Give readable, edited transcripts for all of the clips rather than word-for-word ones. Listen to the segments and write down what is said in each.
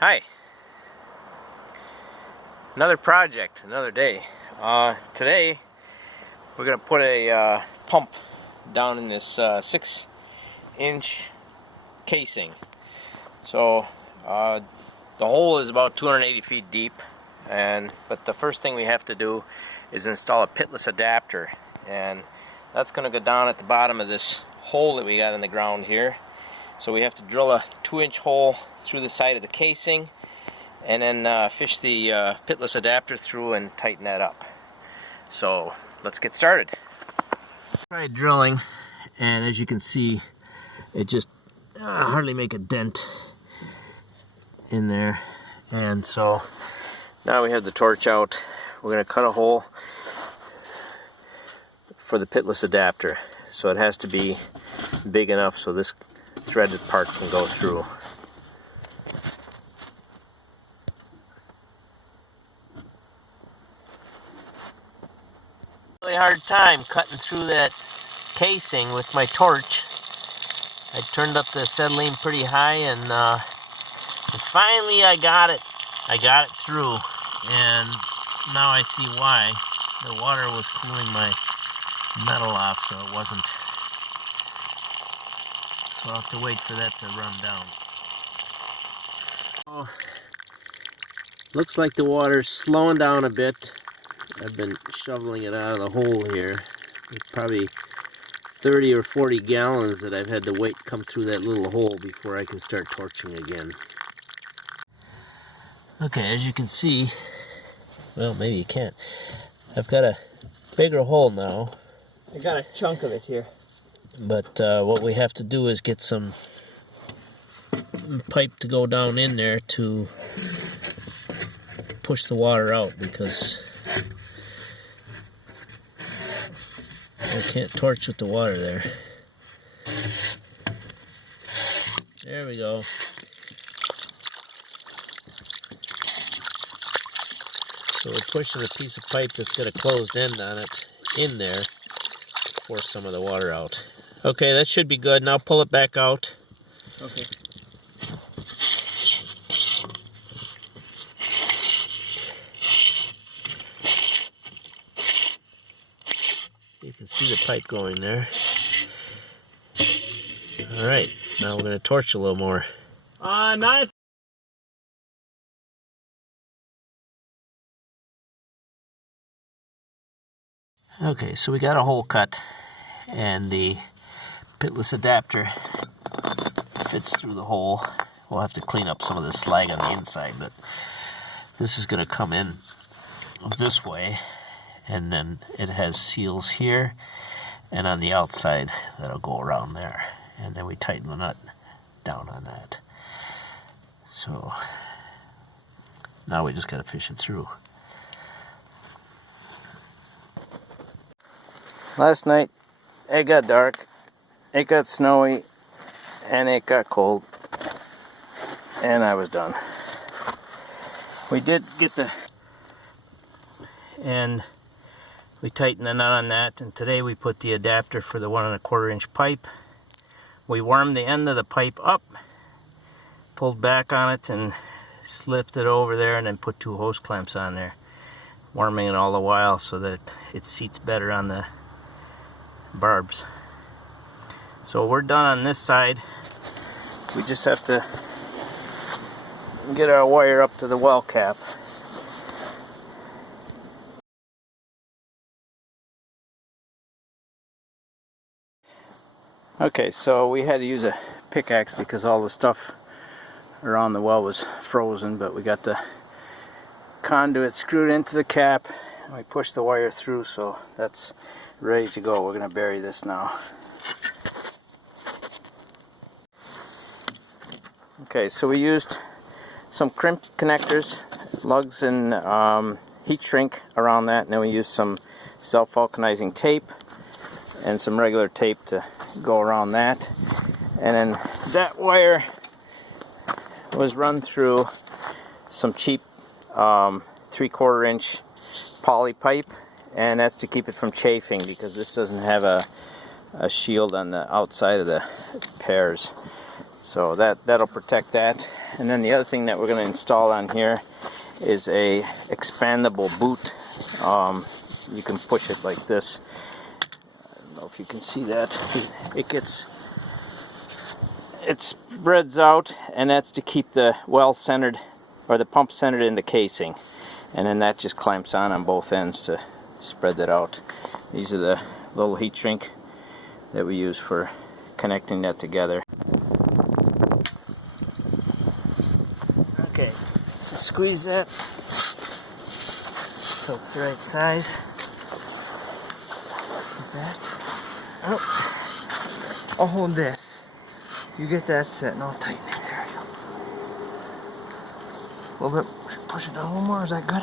Hi. Another project, another day. Today we're going to put a pump down in this 6-inch casing. So the hole is about 280 feet deep, but the first thing we have to do is install a pitless adapter, and that's going to go down at the bottom of this hole that we got in the ground here. So we have to drill a 2-inch hole through the side of the casing and then fish the pitless adapter through and tighten that up. So let's get started. Tried drilling, and as you can see, it just hardly make a dent in there. And so now we have the torch out. We're going to cut a hole for the pitless adapter. So it has to be big enough so this threaded part can go through. Really hard time cutting through that casing with my torch. I turned up the acetylene pretty high, and finally I got it. I got it through, and now I see why. The water was cooling my metal off, so it wasn't. So I'll have to wait for that to run down. Oh, looks like the water's slowing down a bit. I've been shoveling it out of the hole here. It's probably 30 or 40 gallons that I've had to wait come through that little hole before I can start torching again. Okay, as you can see, well, maybe you can't. I've got a bigger hole now. I got a chunk of it here. But what we have to do is get some pipe to go down in there to push the water out, because I can't torch with the water there. There we go. So we're pushing a piece of pipe that's got a closed end on it in there to force some of the water out. Okay, that should be good. Now pull it back out. Okay. You can see the pipe going there. Alright, now we're going to torch a little more. Not. Okay, so we got a hole cut, and the pitless adapter fits through the hole. We'll have to clean up some of the slag on the inside, but this is going to come in this way, and then it has seals here and on the outside that'll go around there, and then we tighten the nut down on that. So now we just got to fish it through. Last night it got dark, it got snowy, and it got cold, and I was done. We did get and we tightened the nut on that, and today we put the adapter for the 1 1/4 inch pipe. We warmed the end of the pipe up, pulled back on it, and slipped it over there, and then put 2 hose clamps on there, warming it all the while so that it seats better on the barbs. So we're done on this side. We just have to get our wire up to the well cap. Okay, so we had to use a pickaxe because all the stuff around the well was frozen, but we got the conduit screwed into the cap, and we pushed the wire through, so that's ready to go. We're going to bury this now. Okay, so we used some crimp connectors, lugs, and heat shrink around that, and then we used some self-vulcanizing tape and some regular tape to go around that. And then that wire was run through some cheap 3/4 inch poly pipe, and that's to keep it from chafing, because this doesn't have a shield on the outside of the pairs. So that'll protect that. And then the other thing that we're going to install on here is a expandable boot. You can push it like this. I don't know if you can see that. It spreads out, and that's to keep the well centered, or the pump centered in the casing. And then that just clamps on both ends to spread that out. These are the little heat shrink that we use for connecting that together. Okay, so squeeze that till it's the right size. Get that. Oh, I'll hold this. You get that set and I'll tighten it. There we go. A little bit, push it down a little more. Is that good?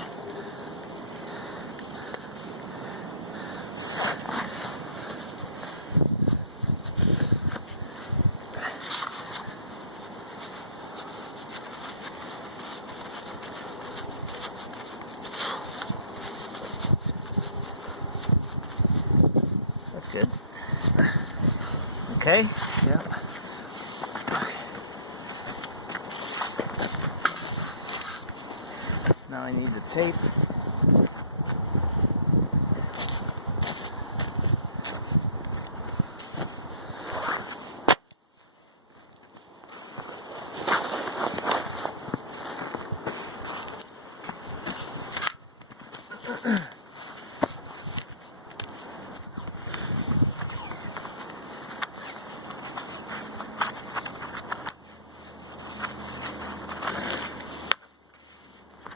That's good. Okay? Yeah. Now I need the tape.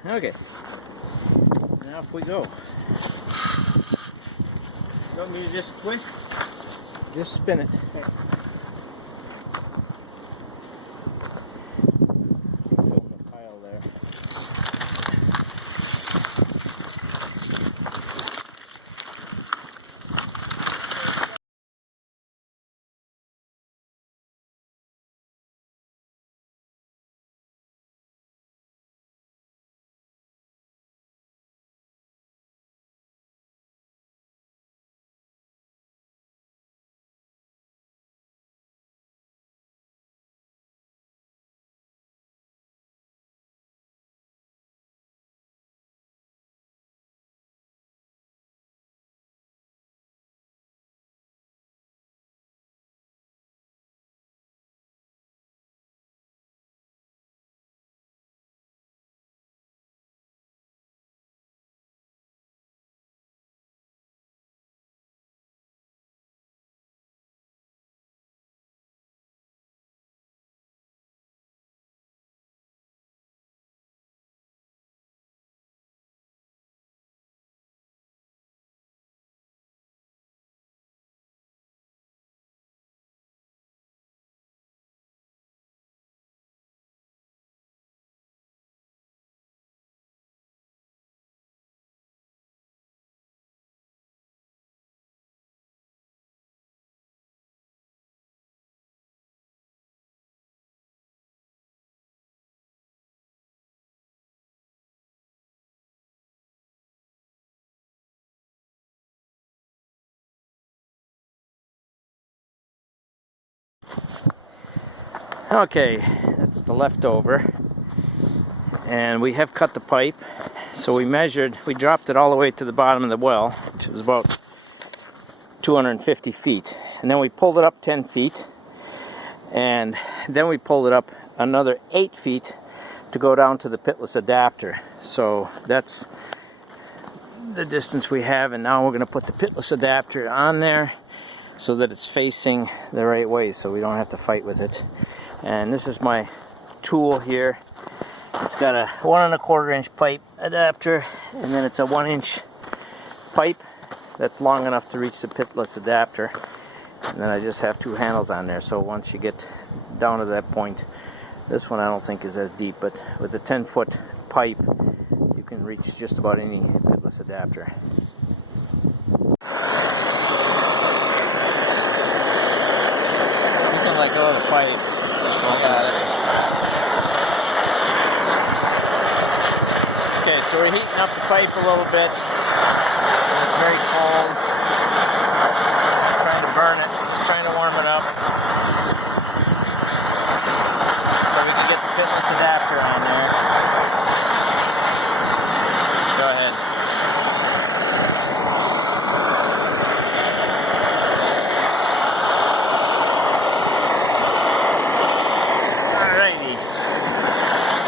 Okay, now off we go. You want me to just twist? Just spin it. Okay. Fill in the pile there. Okay, that's the leftover. And we have cut the pipe. So we dropped it all the way to the bottom of the well, which was about 250 feet. And then we pulled it up 10 feet. And then we pulled it up another 8 feet to go down to the Pitless Adapter. So that's the distance we have. And now we're going to put the Pitless Adapter on there so that it's facing the right way, so we don't have to fight with it. And this is my tool here. It's got a 1 1/4 inch pipe adapter, and then it's a 1 inch pipe that's long enough to reach the Pitless Adapter. And then I just have 2 handles on there, so once you get down to that point, this one I don't think is as deep, but with a 10-foot pipe you can reach just about any Pitless Adapter. You can let go of the pipe. Got it. Okay, so we're heating up the pipe a little bit. It's very cold. I'm trying to burn it. Just trying to warm it up. pitless adapter on there. Go ahead. Alrighty.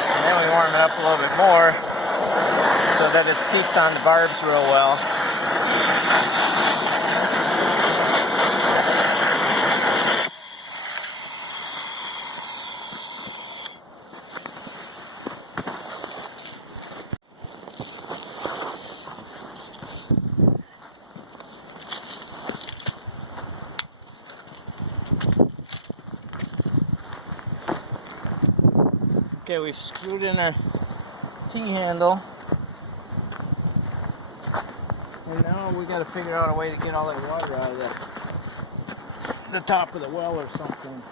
And then we warm it up a little bit more so that it seats on the barbs real well. Okay, we've screwed in our T-handle, and now we got to figure out a way to get all that water out of the top of the well or something.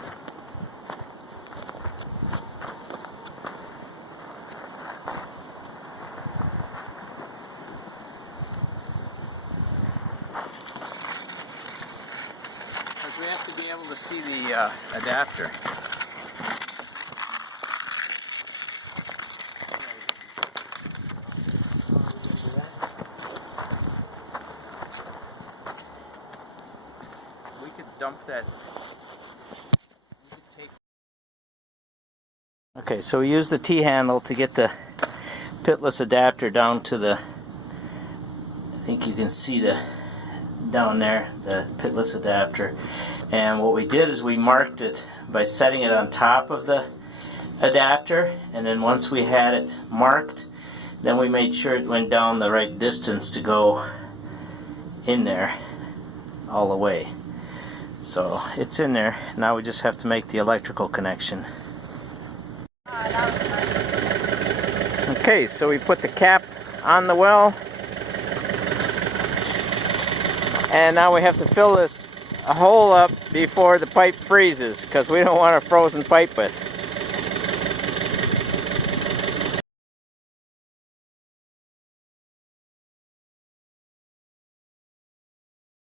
Because we have to be able to see the adapter. Dump that. Okay, so we use the T-handle to get the pitless adapter down to the, I think you can see the down there, the pitless adapter. And what we did is we marked it by setting it on top of the adapter, and then once we had it marked, then we made sure it went down the right distance to go in there all the way. So it's in there. Now we just have to make the electrical connection. Okay, so we put the cap on the well, and now we have to fill this hole up before the pipe freezes, because we don't want a frozen pipe with.